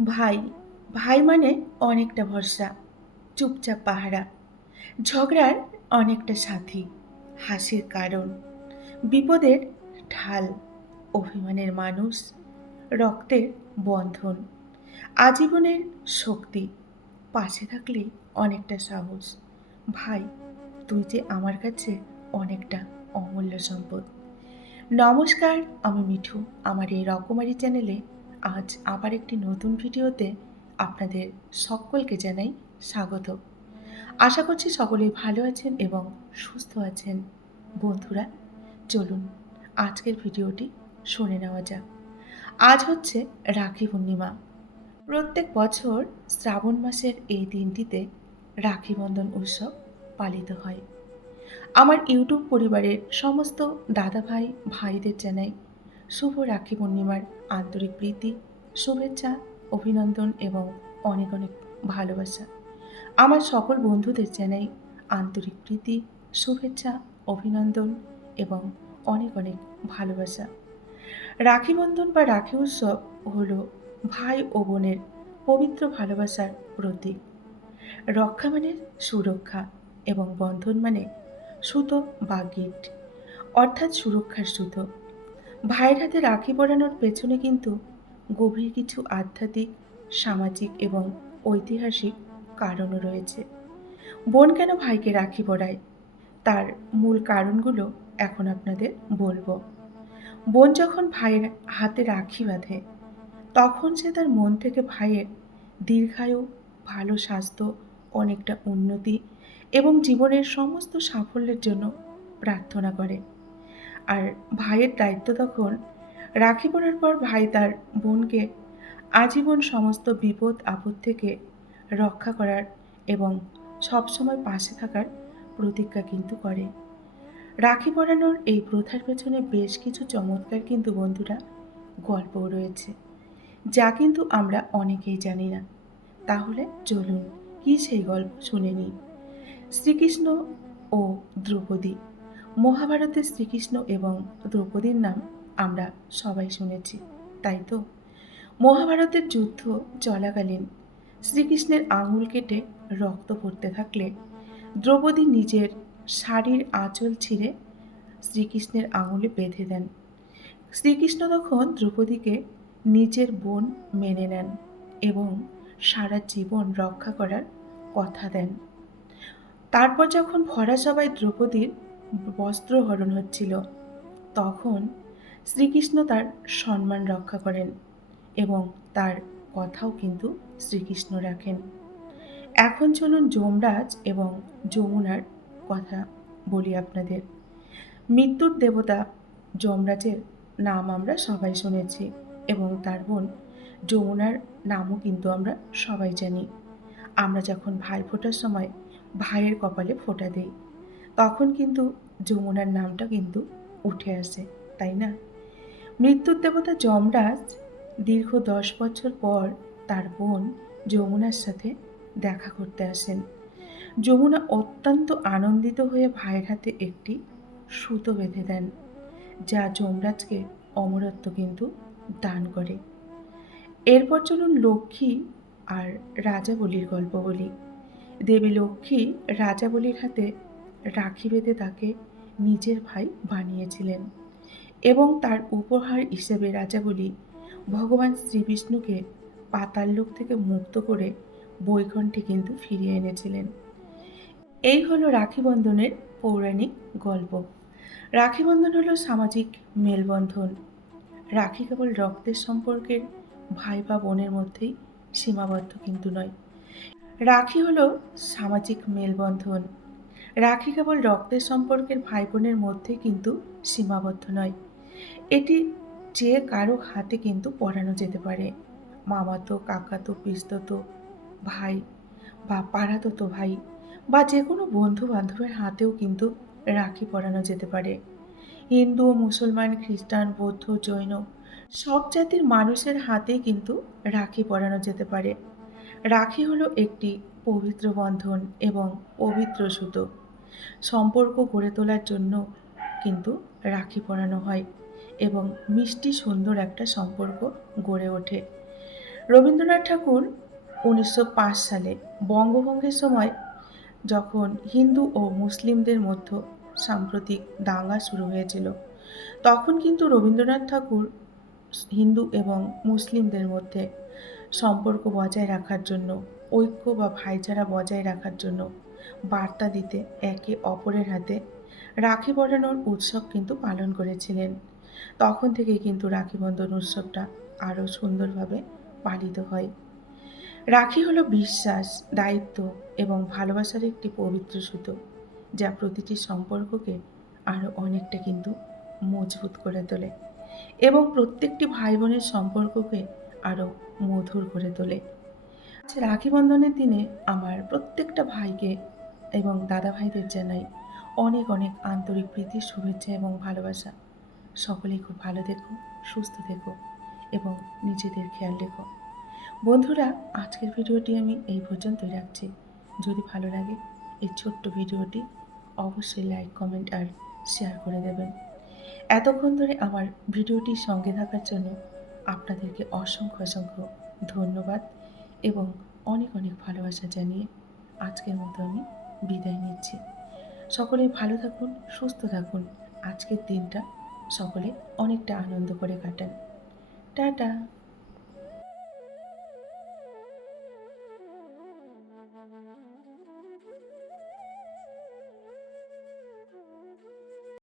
ভাই, ভাই মানে অনেকটা ভরসা, চুপচাপ পাহারা, ঝগড়ার অনেকটা সাথী, হাসির কারণ, বিপদের ঢাল, অভিমানের মানুষ, রক্তের বন্ধন, আজীবনের শক্তি, পাশে থাকলেই অনেকটা সাহস। ভাই, তুই যে আমার কাছে অনেকটা অমূল্য সম্পদ। নমস্কার, আমি মিঠু। আমার এই রকমারি চ্যানেলে আজ আবার একটি নতুন ভিডিওতে আপনাদের সকলকে জানাই স্বাগত। আশা করছি সকলেই ভালো আছেন এবং সুস্থ আছেন। বন্ধুরা, চলুন আজকের ভিডিওটি শুনে নেওয়া যাক। আজ হচ্ছে রাখি পূর্ণিমা। প্রত্যেক বছর শ্রাবণ মাসের এই দিনটিতে রাখি বন্ধন উৎসব পালিত হয়। আমার ইউটিউব পরিবারের সমস্ত দাদা ভাই ভাইদের জানাই শুভ রাখি পূর্ণিমার আন্তরিক প্রীতি, শুভেচ্ছা, অভিনন্দন এবং অনেক অনেক ভালোবাসা। আমার সকল বন্ধুদের জানাই আন্তরিক প্রীতি, শুভেচ্ছা, অভিনন্দন এবং অনেক অনেক ভালোবাসা। রাখি বন্ধন বা রাখি উৎসব হল ভাই ও বোনের পবিত্র ভালোবাসার প্রতীক। রক্ষা মানে সুরক্ষা এবং বন্ধন মানে সুতো বা গিট, অর্থাৎ সুরক্ষার সুতো। ভাইয়ের হাতে রাখি পরানোর পেছনে কিন্তু গভীর কিছু আধ্যাত্মিক, সামাজিক এবং ঐতিহাসিক কারণও রয়েছে। বোন কেন ভাইকে রাখি পরায়, তার মূল কারণগুলো এখন আপনাদের বলবো। বোন যখন ভাইয়ের হাতে রাখি বাঁধে, তখন সে তার মন থেকে ভাইয়ের দীর্ঘায়ু, ভালো স্বাস্থ্য, অনেকটা উন্নতি এবং জীবনের সমস্ত সাফল্যের জন্য প্রার্থনা করে। আর ভাইয়ের দায়িত্ব তখন রাখি পরার পর ভাই তার বোনকে আজীবন সমস্ত বিপদ আপদ থেকে রক্ষা করার এবং সবসময় পাশে থাকার প্রতিজ্ঞা কিন্তু করে। রাখি পরানোর এই প্রথার পেছনে বেশ কিছু চমৎকার কিন্তু বন্ধুরা গল্পও রয়েছে, যা কিন্তু আমরা অনেকেই জানি না। তাহলে চলুন কি সেই গল্প শুনে নিই। শ্রীকৃষ্ণ ও দ্রৌপদী। মহাভারতে শ্রীকৃষ্ণ এবং দ্রৌপদীর নাম আমরা সবাই শুনেছি, তাই তো? মহাভারতের যুদ্ধ চলাকালীন শ্রীকৃষ্ণের আঙুল কেটে রক্ত পড়তে থাকলে দ্রৌপদী নিজের শাড়ির আঁচল ছিঁড়ে শ্রীকৃষ্ণের আঙুলে বেঁধে দেন। শ্রীকৃষ্ণ তখন দ্রৌপদীকে নিজের বোন মেনে নেন এবং সারা জীবন রক্ষা করার কথা দেন। তারপর যখন ভরা সভায় দ্রৌপদীর বস্ত্রহরণ হচ্ছিল, তখন শ্রীকৃষ্ণ তার সম্মান রক্ষা করেন এবং তার কথাও কিন্তু শ্রীকৃষ্ণ রাখেন। এখন চলুন যমরাজ এবং যমুনার কথা বলি আপনাদের। মৃত্যুর দেবতা যমরাজের নাম আমরা সবাই শুনেছি এবং তার বোন যমুনার নামও কিন্তু আমরা সবাই জানি। আমরা যখন ভাই ফোঁটার সময় ভাইয়ের কপালে ফোঁটা দেই, তখন কিন্তু যমুনার নামটা কিন্তু উঠে আসে, তাই না? মৃত্যুর দেবতা যমরাজ দীর্ঘ 10 বছর পর তার বোন যমুনার সাথে দেখা করতে আসেন। যমুনা অত্যন্ত আনন্দিত হয়ে ভাইয়ের হাতে একটি সুতো বেঁধে দেন, যা যমরাজকে অমরত্ব কিন্তু দান করে। এরপর চলুন লক্ষ্মী আর রাজাবলির গল্প বলি। দেবী লক্ষ্মী রাজাবলির হাতে রাখি বেঁধে তাকে নিজের ভাই বানিয়েছিলেন এবং তার উপহার হিসেবে রাজাবলি ভগবান শ্রীবিষ্ণুকে পাতাললোক থেকে মুক্ত করে বৈকুণ্ঠে কিন্তু ফিরিয়ে এনেছিলেন। এই হলো রাখি বন্ধনের পৌরাণিক গল্প। রাখি বন্ধন হলো সামাজিক মেলবন্ধন। রাখি কেবল রক্তের সম্পর্কের ভাই বা বোনের মধ্যেই সীমাবদ্ধ কিন্তু নয়। রাখি হলো সামাজিক মেলবন্ধন। রাখি কেবল রক্তের সম্পর্কের ভাই বোনের মধ্যে কিন্তু সীমাবদ্ধ নয়। এটি যে কারো হাতে কিন্তু পরানো যেতে পারে। মামাতো, কাকাতো, পিস্ততো ভাই বা পাড়াতো ভাই বা যে কোনো বন্ধু বান্ধবের হাতেও কিন্তু রাখি পরানো যেতে পারে। হিন্দু, মুসলমান, খ্রিস্টান, বৌদ্ধ, জৈন সব জাতির মানুষের হাতেই কিন্তু রাখি পরানো যেতে পারে। রাখি হলো একটি পবিত্র বন্ধন এবং পবিত্র সুতো। সম্পর্ক গড়ে তোলার জন্য কিন্তু রাখি পরানো হয় এবং মিষ্টি সুন্দর একটা সম্পর্ক গড়ে ওঠে। রবীন্দ্রনাথ ঠাকুর ১৯০৫ সালে বঙ্গভঙ্গের সময় যখন হিন্দু ও মুসলিমদের মধ্যে সাম্প্রতিক দাঙ্গা শুরু হয়েছিল, তখন কিন্তু রবীন্দ্রনাথ ঠাকুর হিন্দু এবং মুসলিমদের মধ্যে সম্পর্ক বজায় রাখার জন্য, ঐক্য বা ভাইচারা বজায় রাখার জন্য বার্তা দিতে একে অপরের হাতে রাখি পরানোর উৎসব কিন্তু পালন করেছিলেন। তখন থেকেই কিন্তু রাখি বন্ধন উৎসবটা আরও সুন্দরভাবে পালিত হয়। রাখি হলো বিশ্বাস, দায়িত্ব এবং ভালোবাসার একটি পবিত্র সুতো, যা প্রতিটি সম্পর্ককে আরও অনেকটা কিন্তু মজবুত করে তোলে এবং প্রত্যেকটি ভাই বোনের সম্পর্ককে আরও মধুর করে তোলে। আজ রাখি বন্ধনের দিনে আমার প্রত্যেকটা ভাইকে এবং দাদা ভাইদের জানাই অনেক অনেক আন্তরিক প্রীতি, শুভেচ্ছা এবং ভালোবাসা। সকলেই খুব ভালো থেকো, সুস্থ থেকো এবং নিজেদের খেয়াল রেখো। বন্ধুরা, আজকের ভিডিওটি আমি এই পর্যন্তই রাখছি। যদি ভালো লাগে এই ছোট্ট ভিডিওটি অবশ্যই লাইক, কমেন্ট আর শেয়ার করে দেবেন। এতক্ষণ ধরে আমার ভিডিওটির সঙ্গে থাকার জন্য আপনাদেরকে অসংখ্য অসংখ্য ধন্যবাদ এবং অনেক অনেক ভালোবাসা জানিয়ে আজকের মতো আমি বিদায় নিচ্ছি। সকলে ভালো থাকুন, সুস্থ থাকুন। আজকের দিনটা সকলে অনেকটা আনন্দ করে কাটান। টাটা।